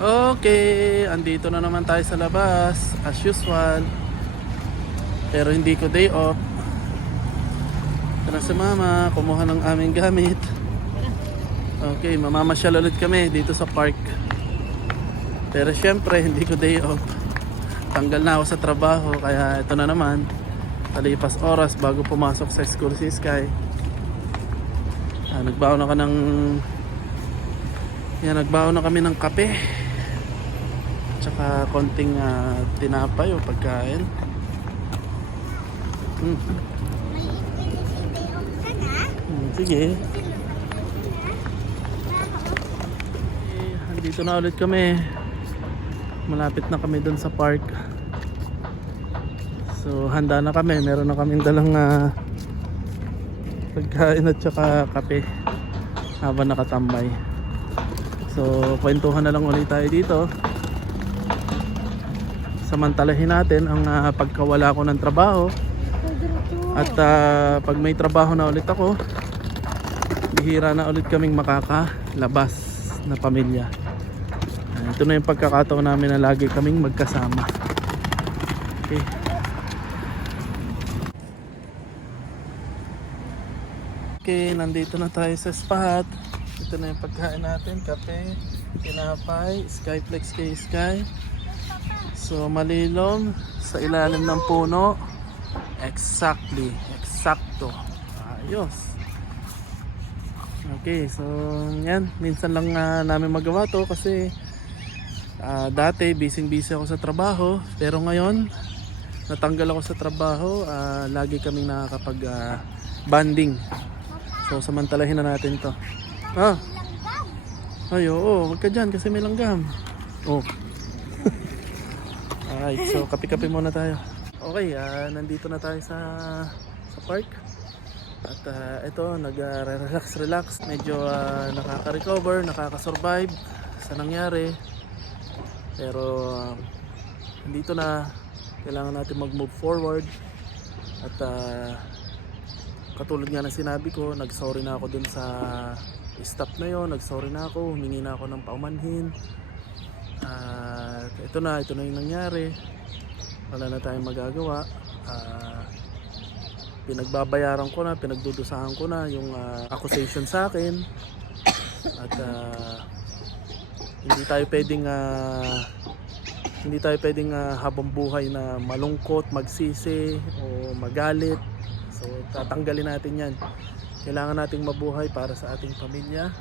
Okay, andito na naman tayo sa labas as usual. Pero hindi ko day off. Ito na si mama, kumuha ng aming gamit. Okay, mamamasyal ulit kami dito sa park. Pero syempre, hindi ko day off. Tanggal na ako sa trabaho, kaya ito na naman. Talipas oras bago pumasok sa school si Sky. Nagbaon na ka ng... nagbaon na kami ng kape. Tsaka konting tinapay o pagkain. Sige. Andito na ulit kami. Malapit na kami dun sa park. So handa na kami. Meron na kaming dalang pagkain at tsaka kape habang nakatambay. So kwentuhan na lang ulit tayo dito. Samantalahin natin ang pagkawala ko ng trabaho. At pag may trabaho na ulit ako, bihira na ulit kaming makakalabas na pamilya. Ito na yung pagkakataon namin na lagi kaming magkasama. Okay. Okay, nandito na tayo sa spot. Ito na yung pagkain natin, kape, tinapay, Skyflex kay Sky. So malilom sa ilalim ng puno. Exactly, eksakto. Ayos. Okay, so yan, minsan lang namin magawa to kasi dati busy ako sa trabaho, pero ngayon natanggal ako sa trabaho, lagi kaming nakakapag banding. So samantalahin na natin to. Ay, oo, wag ka dyan kasi may langgam. Oh. Alright, so kape-kape muna tayo. Okay, nandito na tayo sa park. At ito, nag-relax. Medyo nakaka-recover, nakaka-survive sa nangyari. Pero nandito na, kailangan natin mag-move forward. At katulad nga ng sinabi ko, nag-sorry na ako dun sa stop na yon, nag-sorry na ako, humingi na ako ng paumanhin. Ito na yung nangyari. Wala na tayong magagawa. Pinagbabayaran ko na, pinagdudusahan ko na yung accusation sa akin. At hindi tayo pwedeng habang buhay na malungkot, magsisi o magalit. So tatanggalin natin yan. Kailangan nating mabuhay para sa ating pamilya.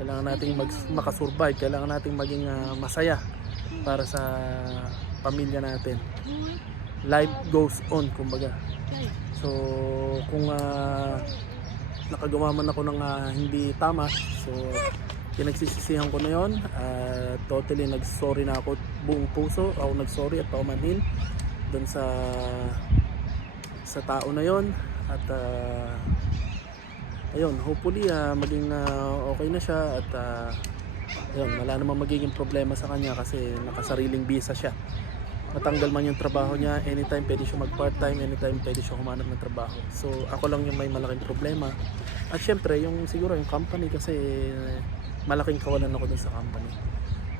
Kailangan nating makasurvive. Kailangan nating maging masaya para sa pamilya natin. Life goes on, kumbaga. So kung nakagawa man ako ng hindi tama, so pinagsisisihan ko na yon. Totally nag-sorry na ako buong puso. Ako nag-sorry at paumanhin doon sa tao na yon. At ayun, hopefully maging okay na siya. At ayun, wala namang magiging problema sa kanya kasi nakasariling visa siya. Matanggal man yung trabaho niya, anytime pwede siya mag part-time, anytime pwede siya humanap ng trabaho. So ako lang yung may malaking problema. At syempre siguro yung company kasi malaking kawalan ako dun sa company.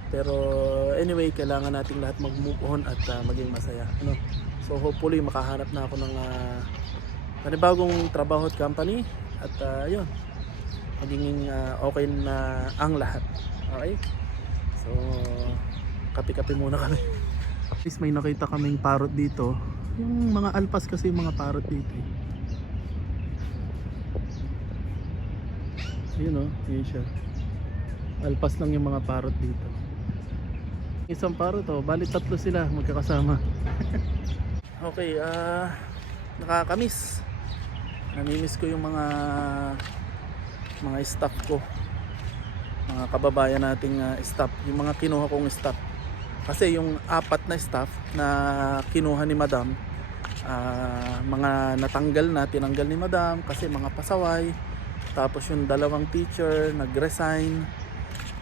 Pero anyway, kailangan nating lahat mag-move on at maging masaya, no? So hopefully makahanap na ako ng panibagong trabaho at company. At yun, magiging okay na ang lahat. Okay? So kape-kape muna kami. At least may nakita kaming parrot dito. Yung mga alpas kasi yung mga parrot dito. Yun yun siya. Alpas lang yung mga parrot dito. Isang parrot bali tatlo sila magkakasama. Okay, nakakamiss. Namimiss ko yung mga staff ko. Mga kababayan nating staff, yung mga kinuha kong staff. Kasi yung 4 na staff na kinuha ni Madam, mga tinanggal ni Madam kasi mga pasaway. Tapos yung 2 teacher nag-resign.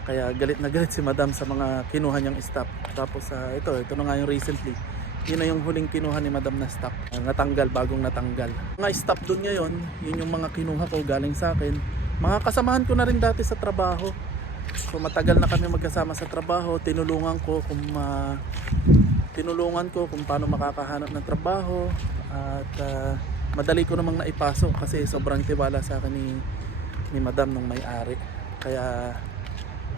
Kaya galit na galit si Madam sa mga kinuha niyang staff. Tapos ito na nga yung recently. Yun na yung huling kinuha ni Madam na staff. Bagong natanggal. Mga staff doon ngayon, yun yung mga kinuha ko galing sa akin. Mga kasamahan ko na rin dati sa trabaho. So matagal na kami magkasama sa trabaho, tinulungan ko kung paano makakahanap ng trabaho at madali ko namang naipasok kasi sobrang tiwala sa akin ni Madam nung may-ari. Kaya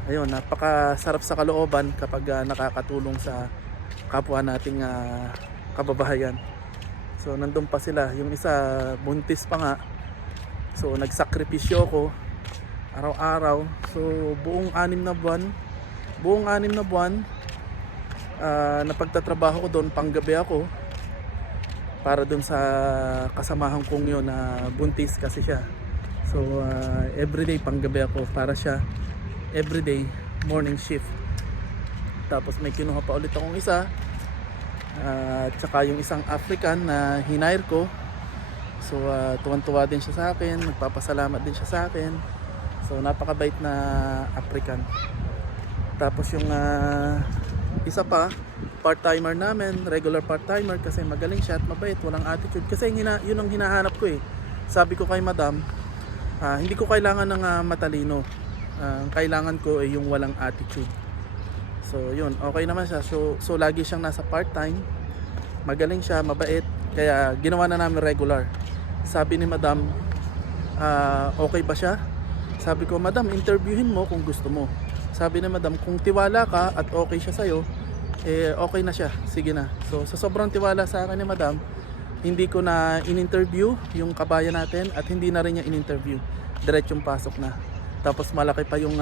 ayun, napakasarap sa kalooban kapag nakakatulong sa kapwa nating kababayan. So nandun pa sila, yung isa buntis pa nga. So nagsakripisyo ko araw-araw. So buong 6 na buwan napagtatrabaho ko doon, panggabi ako para doon sa kasamahan kong yun na buntis kasi siya. So everyday panggabi ako para siya, everyday morning shift. Tapos may kinuha pa ulit akong isa at saka yung isang African na hinire ko. So tuwan-tuwa din siya sa akin, nagpapasalamat din siya sa akin. So napakabait na African. Tapos yung isa pa, part-timer namin, regular part-timer kasi magaling siya at mabait, walang attitude. Kasi yun ang hinahanap ko eh. Sabi ko kay Madam, hindi ko kailangan ng matalino. Ang kailangan ko ay yung walang attitude. So yun, okay naman siya. So lagi siyang nasa part-time. Magaling siya, mabait. Kaya ginawa na namin regular. Sabi ni Madam, okay ba siya? Sabi ko, Madam, interviewin mo kung gusto mo. Sabi ni Madam, kung tiwala ka at okay siya sa'yo, okay na siya, sige na. So sa sobrang tiwala sa akin ni Madam, hindi ko na in-interview yung kabayan natin at hindi na rin niya in-interview. Diretsong pasok na. Tapos malaki pa yung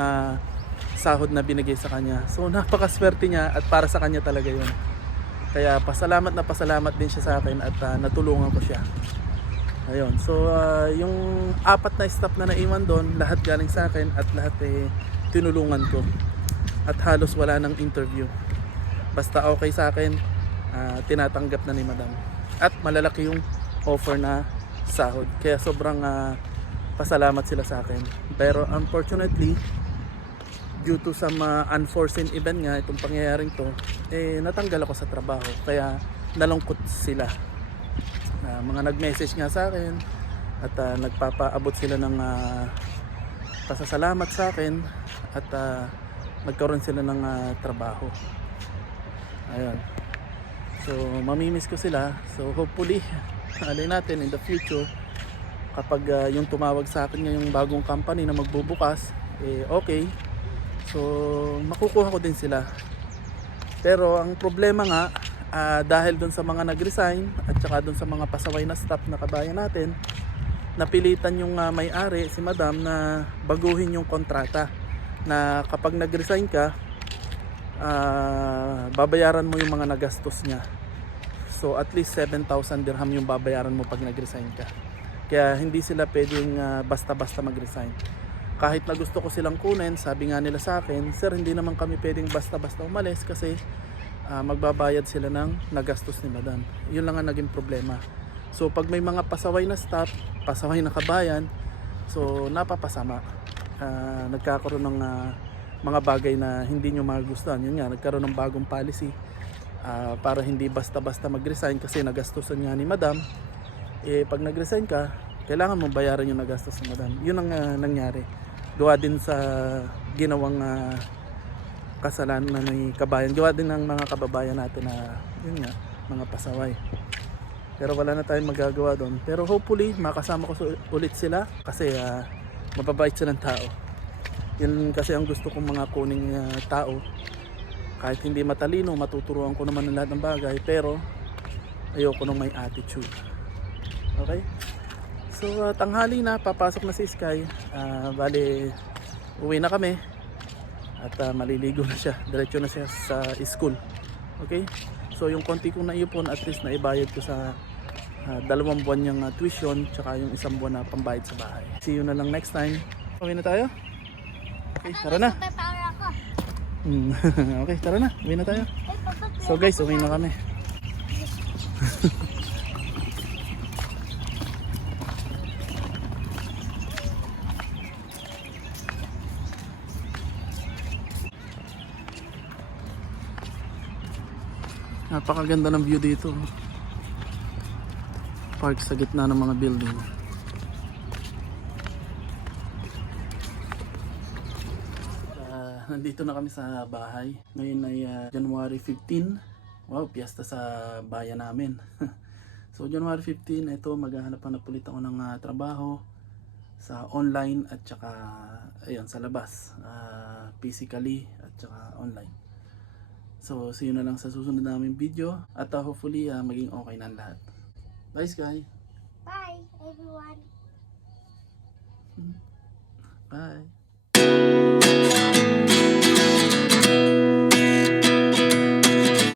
sahod na binigay sa kanya. So napakaswerte niya at para sa kanya talaga yun. Kaya pasalamat din siya sa akin at natulungan ko siya. Ayun. So yung 4 na staff na naiwan doon, lahat galing sa akin at lahat tinulungan ko. At halos wala nang interview. Basta okay sa akin, tinatanggap na ni Madam. At malalaki yung offer na sahod. Kaya sobrang pasalamat sila sa akin. Pero unfortunately, due to some unforeseen event nga, itong pangyayaring to, natanggal ako sa trabaho. Kaya nalungkot sila. Mga nag-message nga sa akin at nagpapaabot sila ng pasasalamat sa akin at nagkaroon sila ng trabaho. Ayun. So mamimiss ko sila. So hopefully alay natin in the future kapag yung tumawag sa akin ngayong bagong company na magbubukas, okay. So makukuha ko din sila. Pero ang problema nga dahil dun sa mga nag-resign at saka dun sa mga pasaway na staff na kabayan natin, napilitan yung may-ari, si Madam, na baguhin yung kontrata na kapag nag-resign ka, babayaran mo yung mga nagastos niya. So at least 7,000 dirham yung babayaran mo pag nag-resign ka. Kaya hindi sila pwedeng basta-basta mag-resign. Kahit na gusto ko silang kunin, sabi nga nila sa akin, sir, hindi naman kami pwedeng basta-basta umalis kasi magbabayad sila ng nagastos ni Madam. Yun lang ang naging problema. So pag may mga pasaway na staff, pasaway na kabayan, so napapasama. Nagkakaroon ng mga bagay na hindi nyo magustuhan. Yun nga, nagkaroon ng bagong policy para hindi basta-basta mag-resign kasi nagastusan nga ni Madam. Pag nag-resign ka, kailangan mo bayaran yung nagastos ni Madam. Yun ang nangyari. Gawa din sa ginawang kasalanan ng kabayan. Gawa din ng mga kababayan natin na yun nga, mga pasaway. Pero wala na tayong magagawa doon. Pero hopefully makasama ko ulit sila kasi mababait silang tao. Yun kasi ang gusto kong mga kuning tao. Kahit hindi matalino, matuturuan ko naman ng lahat ng bagay, pero ayoko nung may attitude. Okay? So tanghali na, papasok na si Sky. Bali uwi na kami at maliligo na siya. Diretso na siya sa school. Okay? So yung konti kong naipon, at least naibayad ko sa 2 buwan niyang tuition, tsaka yung 1 buwan na pambayad sa bahay. See you na lang next time. Uwi na tayo? Okay, tara na. Okay, tara na. Uwi na tayo. So guys, uwi na kami. Napakaganda ng view dito. Park sa gitna ng mga building. nandito na kami sa bahay. Ngayon ay January 15. Wow, piyesta sa bayan namin. So January 15, ito maghahanap na ulit ako ng trabaho sa online at saka ayun, sa labas. Physically at saka online. So see you na lang sa susunod naming video at hopefully maging okay na ang lahat. Bye Sky. Bye, everyone. Bye.